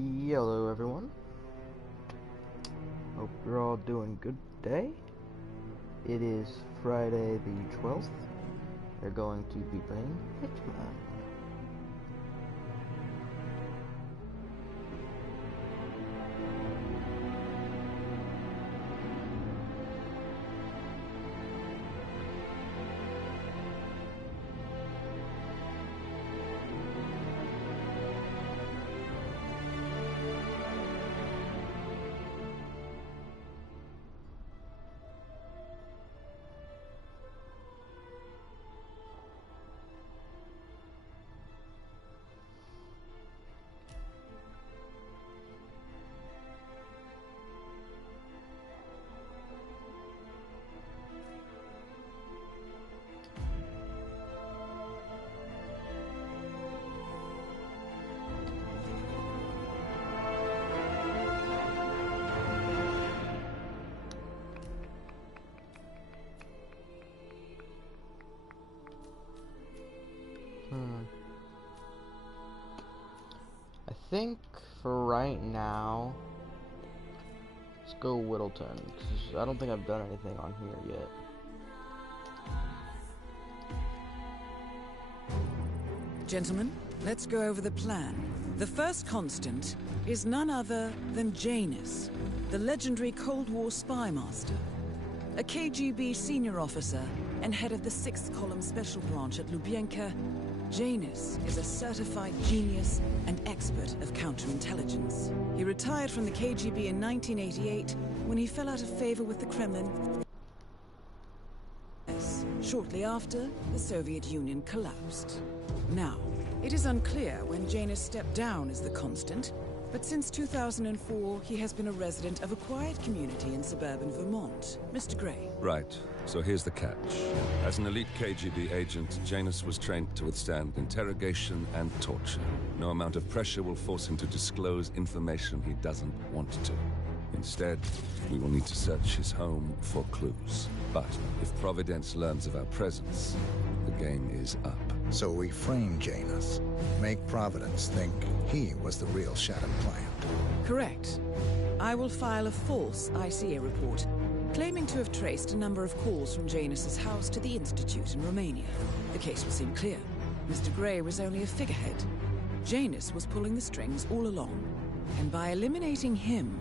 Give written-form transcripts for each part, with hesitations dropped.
Hello everyone. Hope you're all doing good today. It is Friday the 12th. We're going to be playing Hitman. I think for right now, let's go Whittleton, because I don't think I've done anything on here yet. Gentlemen, let's go over the plan. The first constant is none other than Janus, the legendary Cold War spy master, a KGB senior officer and head of the 6th Column Special Branch at Lubyanka. Janus is a certified genius and expert of counterintelligence. He retired from the KGB in 1988 when he fell out of favor with the Kremlin. Shortly after, the Soviet Union collapsed. Now, it is unclear when Janus stepped down as the constant, but since 2004, he has been a resident of a quiet community in suburban Vermont. Mr. Gray. Right. So here's the catch. As an elite KGB agent, Janus was trained to withstand interrogation and torture. No amount of pressure will force him to disclose information he doesn't want to. Instead, we will need to search his home for clues. But if Providence learns of our presence, the game is up. So we frame Janus, make Providence think he was the real shattered plant. Correct. I will file a false ICA report, claiming to have traced a number of calls from Janus's house to the Institute in Romania. The case will seem clear. Mr. Gray was only a figurehead. Janus was pulling the strings all along. And by eliminating him,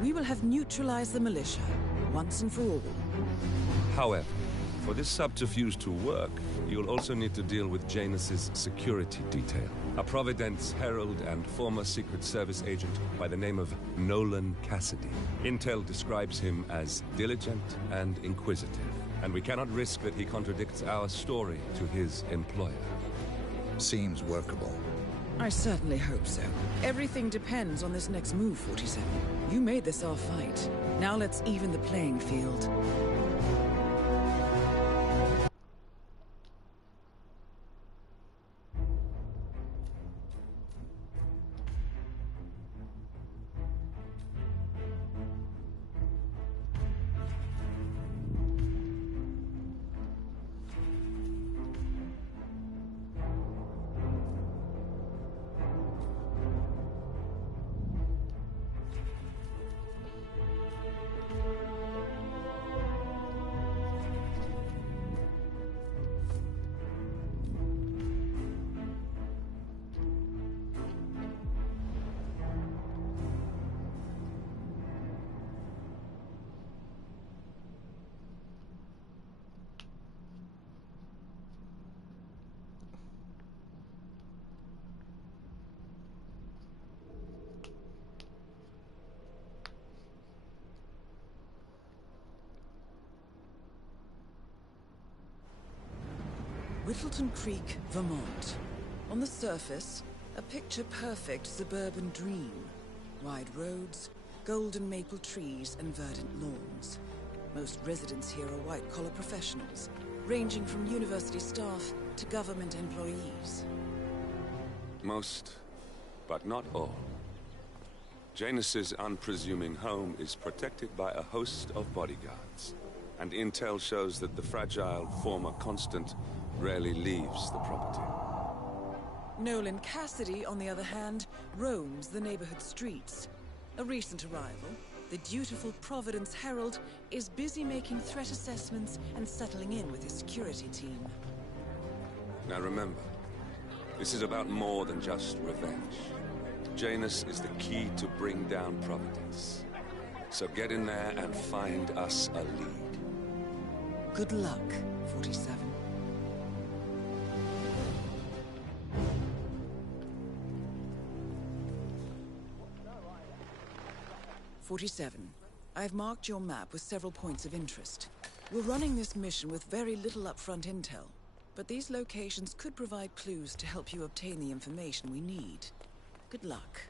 we will have neutralized the militia, once and for all. However, for this subterfuge to work, you'll also need to deal with Janus's security detail. A Providence herald and former Secret Service agent by the name of Nolan Cassidy. Intel describes him as diligent and inquisitive, and we cannot risk that he contradicts our story to his employer. Seems workable. I certainly hope so. Everything depends on this next move, 47. You made this our fight. Now let's even the playing field. Whittleton Creek, Vermont. On the surface, a picture-perfect suburban dream. Wide roads, golden maple trees, and verdant lawns. Most residents here are white-collar professionals, ranging from university staff to government employees. Most, but not all. Janus's unpresuming home is protected by a host of bodyguards, and intel shows that the fragile former constant rarely leaves the property. Nolan Cassidy, on the other hand, roams the neighborhood streets. A recent arrival, the dutiful Providence Herald is busy making threat assessments and settling in with his security team. Now remember, this is about more than just revenge. Janus is the key to bring down Providence. So get in there and find us a lead. Good luck, 47. 47. I've marked your map with several points of interest. We're running this mission with very little upfront intel, but these locations could provide clues to help you obtain the information we need. Good luck.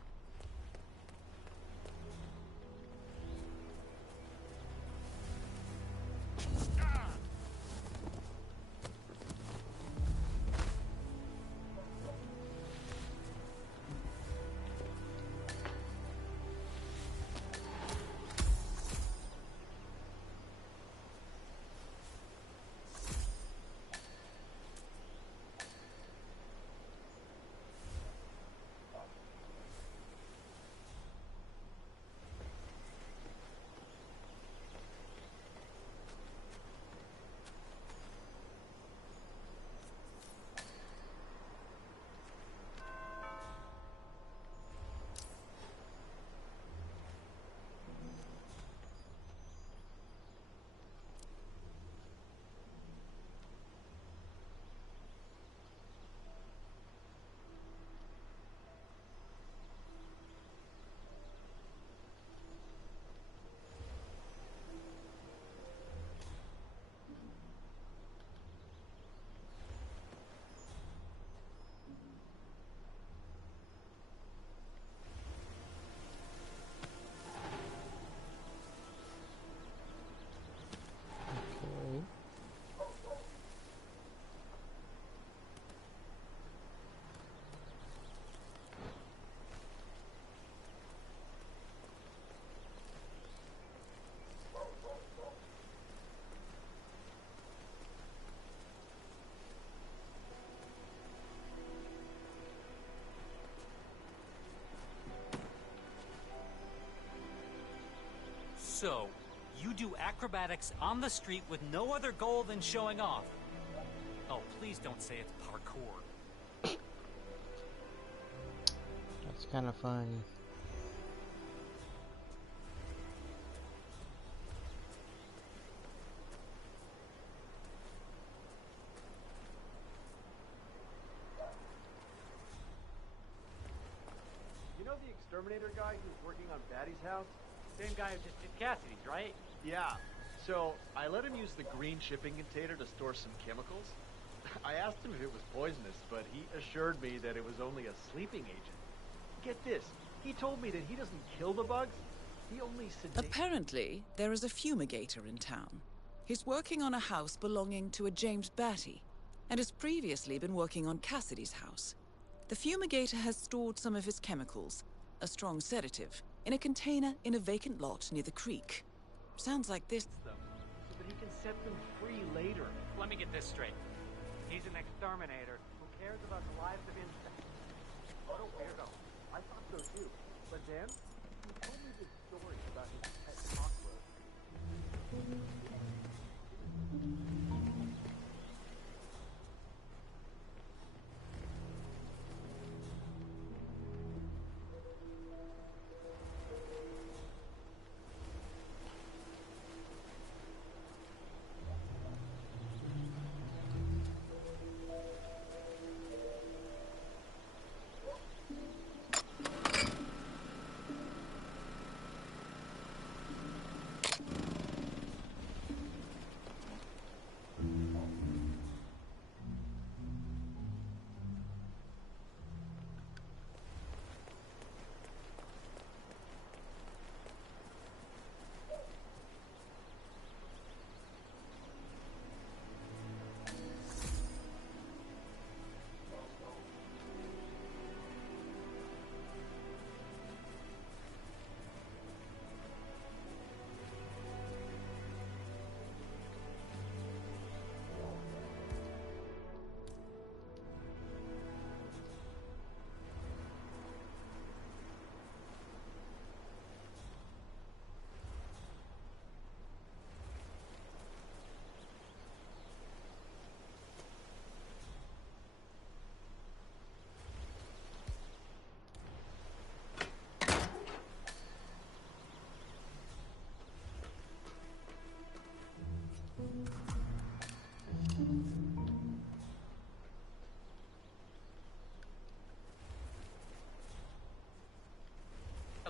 So, you do acrobatics on the street with no other goal than showing off. Oh, please don't say it's parkour. That's kind of funny. You know the exterminator guy who's working on Batty's house? Same guy who just did Cassidy's, right? Yeah. So, I let him use the green shipping container to store some chemicals. I asked him if it was poisonous, but he assured me that it was only a sleeping agent. Get this, he told me that he doesn't kill the bugs, he only sedates. Apparently, there is a fumigator in town. He's working on a house belonging to a James Batty, and has previously been working on Cassidy's house. The fumigator has stored some of his chemicals, a strong sedative, in a container in a vacant lot near the creek. Sounds like this. Them, so that he can set them free later. Let me get this straight. He's an exterminator who cares about the lives of insects. What a weirdo. I thought so too. But then, he told me this story about his pet cockroach.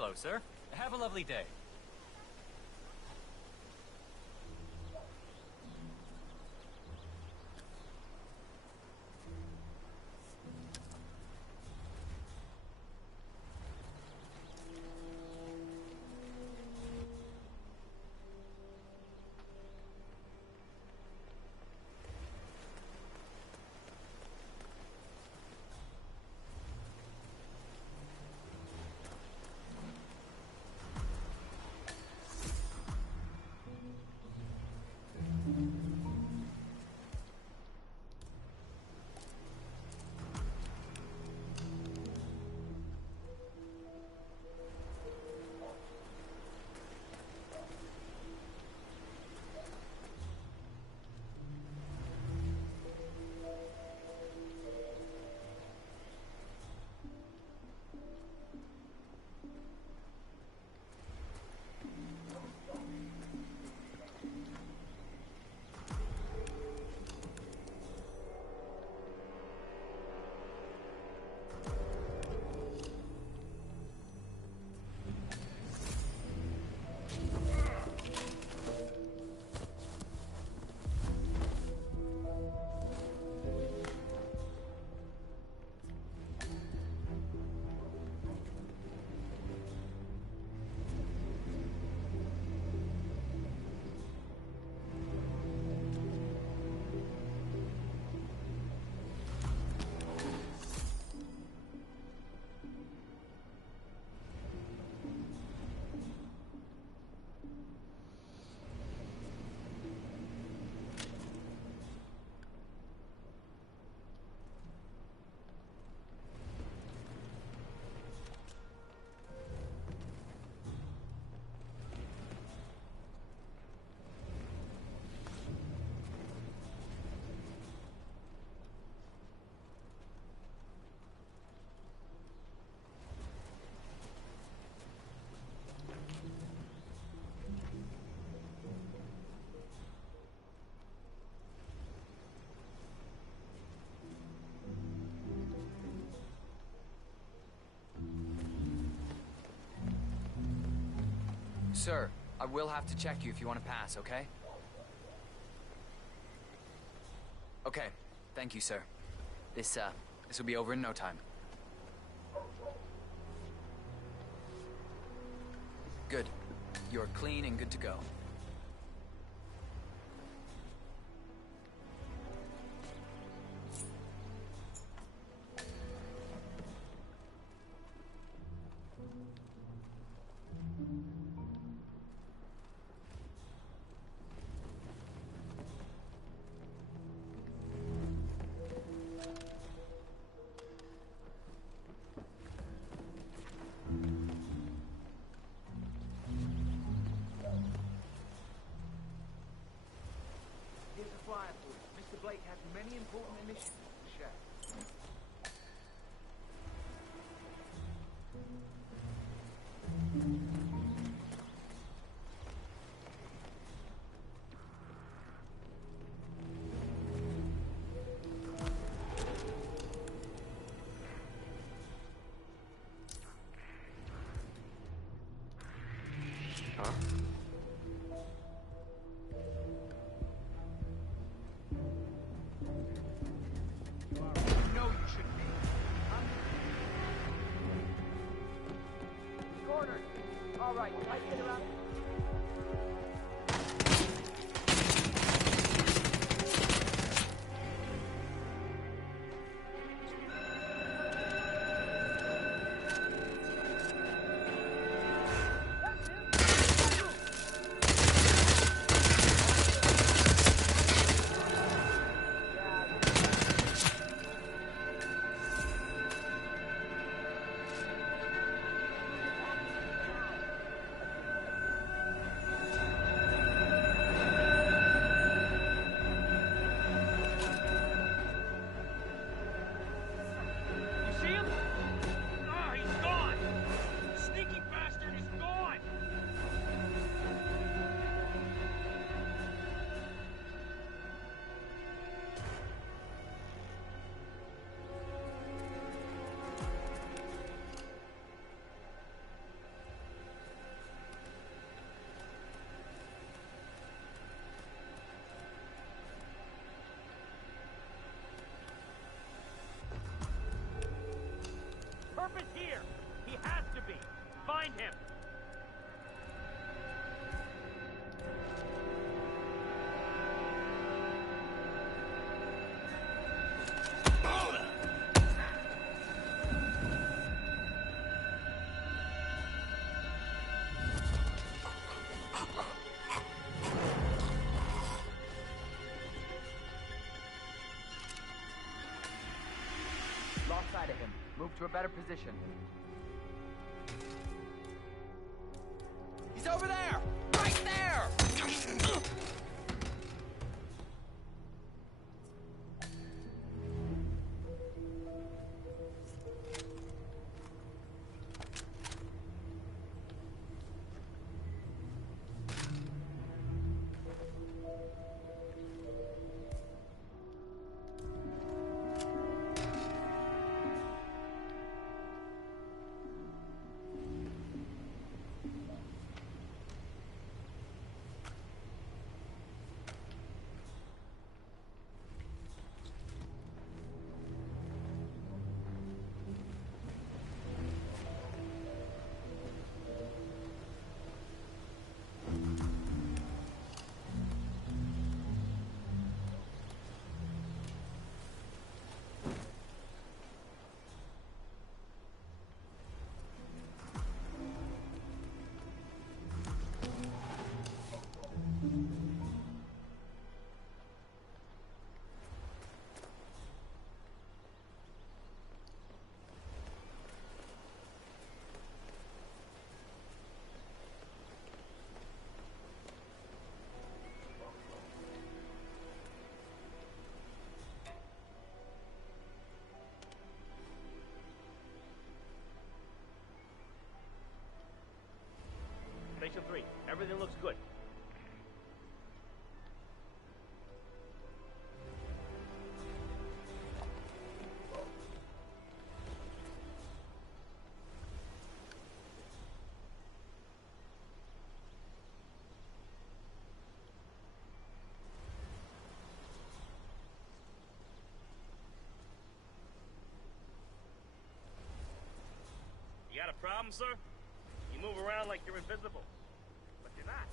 Hello, sir. Have a lovely day. Sir, I will have to check you if you want to pass, okay? Okay, thank you, sir. This will be over in no time. Good. You're clean and good to go. Mr. Blake has many important initiatives to share. All right, can I get around? find him! Lost sight of him. Move to a better position. He's over there! Right there! Station 3, everything looks good. You got a problem, sir? You move around like you're invisible. But you're not.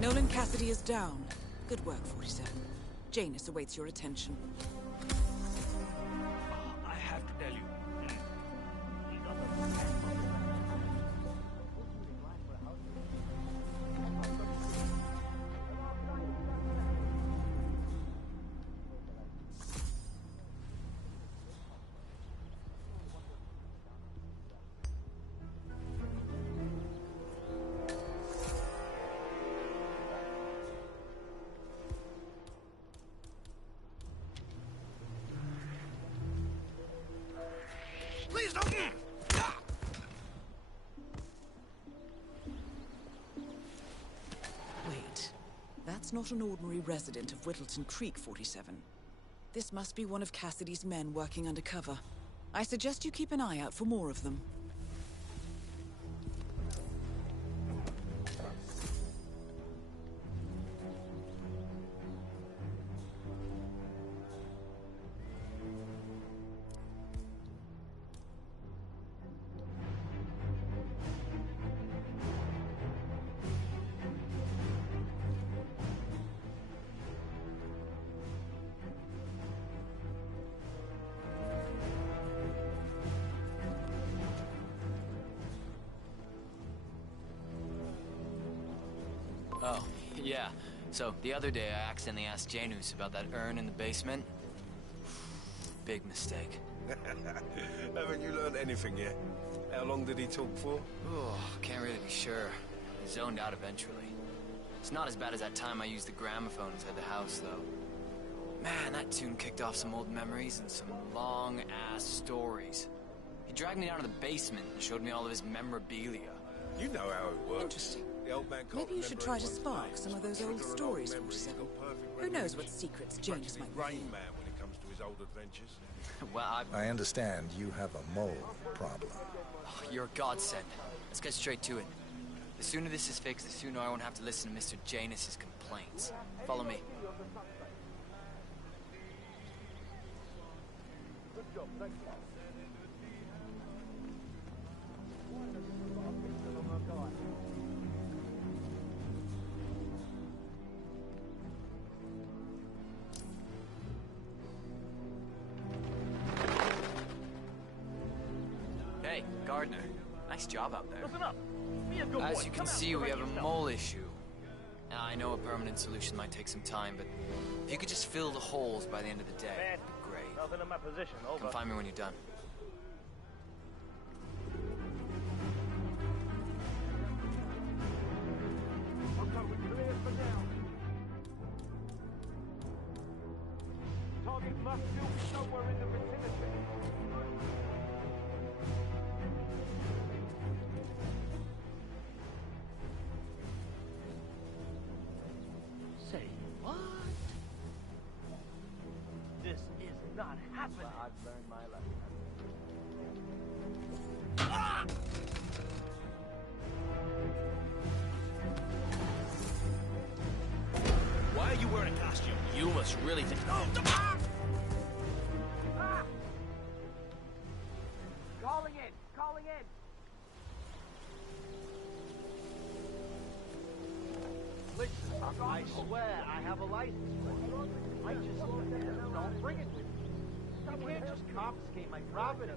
Nolan Cassidy is down. Good work, 47. Janus awaits your attention. I have to tell you. Please don't. Wait. That's not an ordinary resident of Whittleton Creek, 47. This must be one of Cassidy's men working undercover. I suggest you keep an eye out for more of them. Oh, yeah. So, the other day I accidentally asked Janus about that urn in the basement. Big mistake. Haven't you learned anything yet? How long did he talk for? Oh, can't really be sure. I zoned out eventually. It's not as bad as that time I used the gramophone inside the house, though. Man, that tune kicked off some old memories and some long-ass stories. He dragged me down to the basement and showed me all of his memorabilia. You know how it works. Interesting. The old man can't Maybe you should remember try to anyone's spark name. some of those old Trigger an stories, memory, he's 47. got perfect Who knows recollection. what secrets Janus might Practically reveal? Rain Man when it comes to his old adventures. Well, I understand you have a mole problem. you're a godsend. Let's get straight to it. The sooner this is fixed, the sooner I won't have to listen to Mr. Janus's complaints. Follow me. Hey, Gardner. Nice job out there. Listen up. Be a good boy. As you can Come out see, and we have a yourself. mole issue. Now, I know a permanent solution might take some time, but if you could just fill the holes by the end of the day, Bad. that'd be great. Nothing in my position. Over. Come find me when you're done. Target must still be somewhere in the vicinity. Say what? This is not happening. I've learned my lesson. Why are you wearing a costume? You must really think. Oh, Calling in! Calling in! Listen, I swear I have a license plate. I just don't bring it with me. You can't just confiscate my property.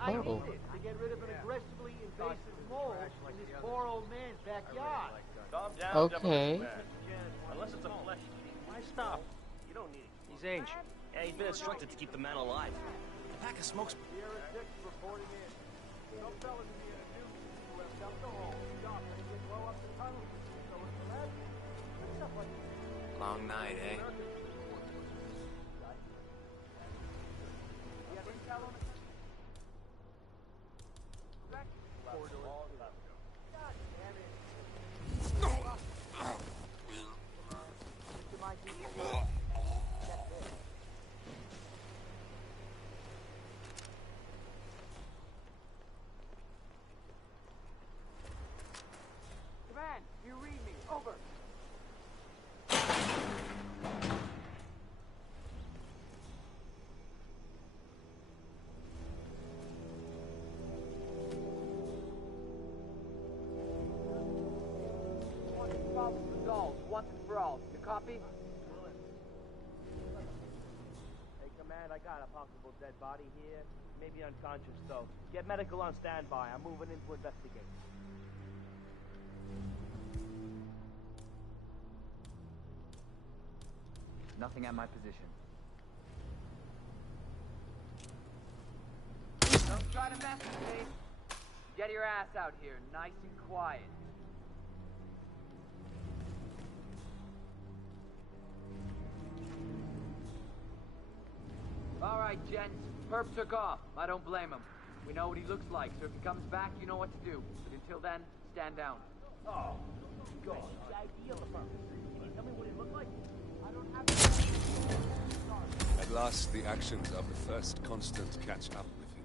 I need it to get rid of an aggressively invasive mole in this poor old man's backyard. Calm down, Okay. Unless it's a flesh eating. Why stop? You don't need it. he's ancient. Yeah, he's been instructed to keep the man alive. A pack of smokes. Sierra 6 reporting in. Some fellas in the inner who have dumped the hole, stop, and they blow up the tunnel. So it's the last. Stuff like that. Long night, eh? You have intel on it? Correct. God damn it. To my people. Command, you read me. Over. Problem resolved once and for all. You copy? Hey, Command, I got a possible dead body here. Maybe unconscious, though. Get medical on standby. I'm moving in to investigate. Nothing at my position. Don't try to mess with me. Get your ass out here, nice and quiet. All right, gents. Perp took off. I don't blame him. We know what he looks like, so if he comes back, you know what to do. But until then, stand down. Oh, God. The idea of the firm. Can you tell me what it looked like? I don't have At last, the actions of the first constant catch up with you.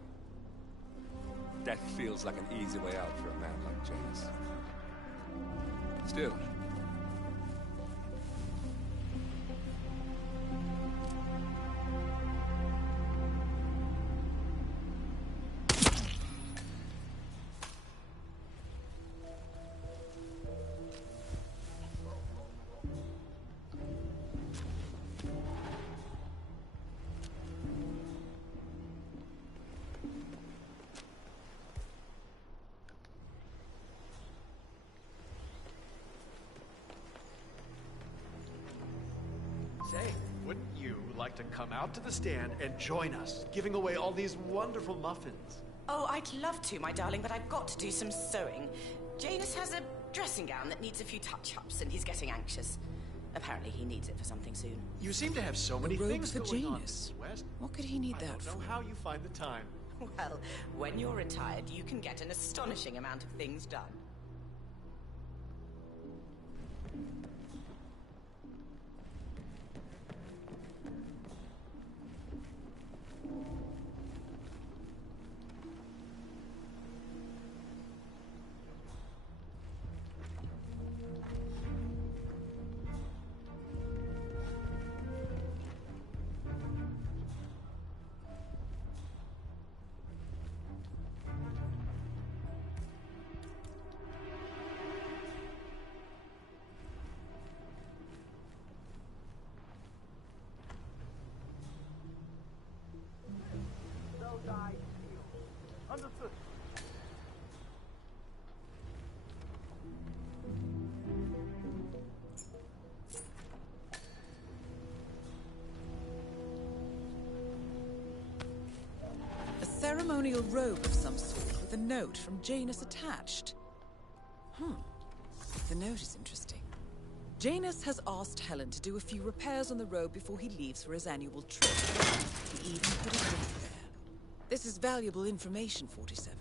Death feels like an easy way out for a man like Janus. Still, Say, wouldn't you like to come out to the stand and join us, giving away all these wonderful muffins? Oh, I'd love to, my darling, but I've got to do some sewing. Janus has a dressing gown that needs a few touch-ups, and he's getting anxious. Apparently he needs it for something soon. You seem to have so many robe things for going on, Janus. Mrs. West. What could he need I that don't for? know how you find the time. Well, when you're retired, you can get an astonishing amount of things done. ceremonial robe of some sort with a note from Janus attached. The note is interesting. Janus has asked Helen to do a few repairs on the robe before he leaves for his annual trip. He even put a link there. This is valuable information, 47.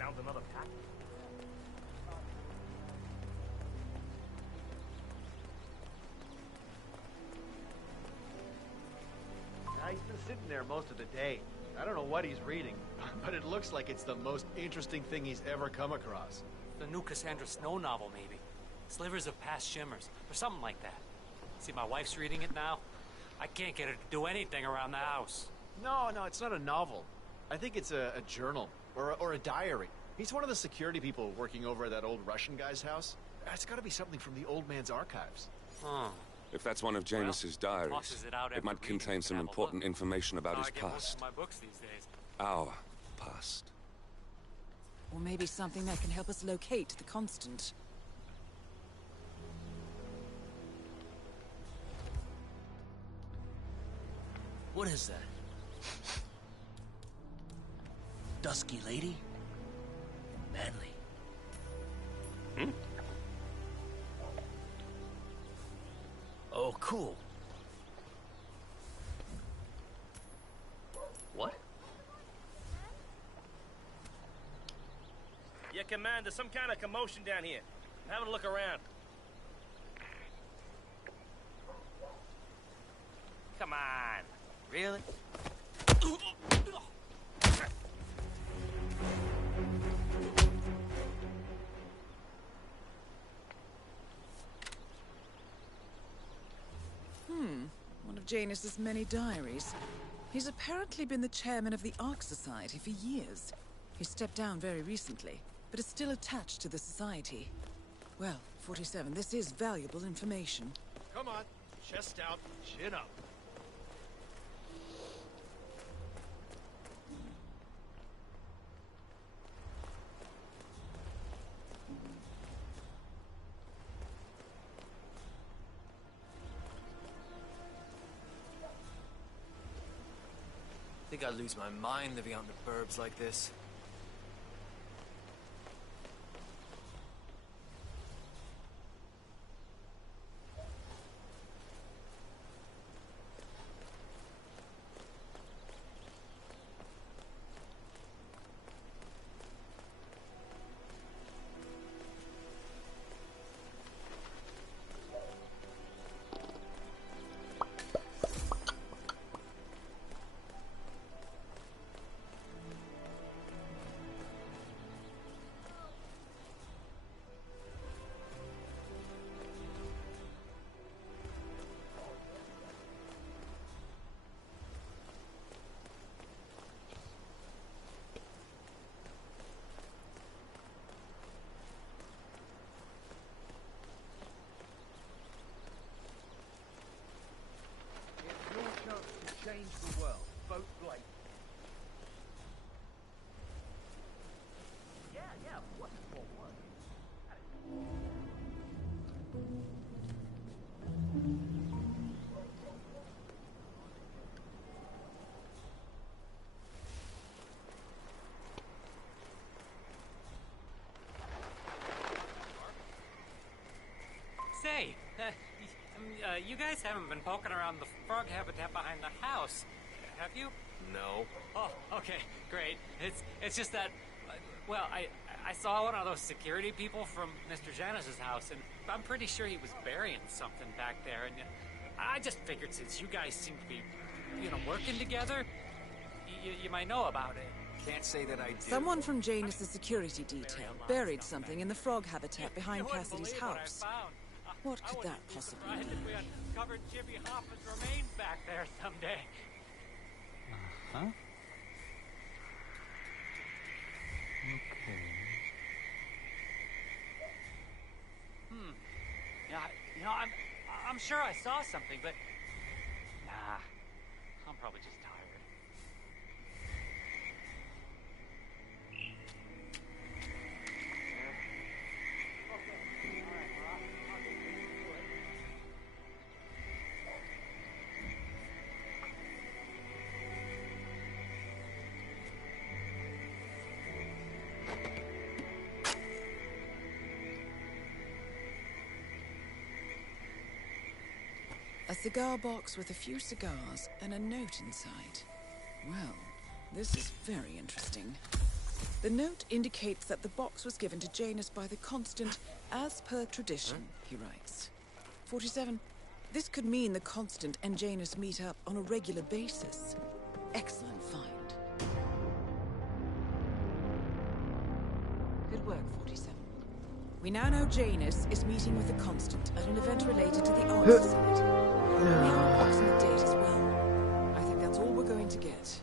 Found another pack. He's been sitting there most of the day. I don't know what he's reading, but it looks like it's the most interesting thing he's ever come across. The new Cassandra Snow novel, maybe. Slivers of Past Shimmers, or something like that. See, my wife's reading it now. I can't get her to do anything around the house. No, it's not a novel. I think it's a journal, or a diary. He's one of the security people working over at that old Russian guy's house. It's gotta be something from the old man's archives. Huh. If that's one of Janus's diaries, tosses it out it every might week contain and some have a important look. information about his I get most past. of my books these days. Our past. Or maybe something that can help us locate the Constant. What is that? Dusky lady? Manly. Oh, cool. What? Yeah, Commander, some kind of commotion down here. I'm having a look around. Come on. Really? One of Janus's many diaries. He's apparently been the chairman of the Ark Society for years. He stepped down very recently, but is still attached to the society. Well, 47, this is valuable information. Come on, chest out, chin up. I think I'd lose my mind living out in the burbs like this. It's your chance to change the world. Vote Blake. Yeah, what's for one? Say, you guys haven't been poking around the frog habitat behind the house, have you? No. Oh, okay, great. It's just that, well, I saw one of those security people from Mr. Janus's house, and I'm pretty sure he was burying something back there, and I just figured since you guys seem to be working together, you might know about it. Can't say that I do. Someone from Janus' security detail buried something in the frog habitat behind Cassidy's house. What could that possibly mean? mean? If we uncovered Jimmy Hoffa's remains back there someday. Huh? Okay. Yeah, I'm sure I saw something, but nah, I'm probably just tired. A cigar box with a few cigars and a note inside. Well, this is very interesting. The note indicates that the box was given to Janus by the Constant as per tradition, he writes. 47. This could mean the Constant and Janus meet up on a regular basis. Excellent find. Good work, 47. We now know Janus is meeting with the Constant at an event related to the Arts Society. We have an approximate date as well. I think that's all we're going to get.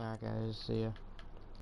Alright guys, see ya.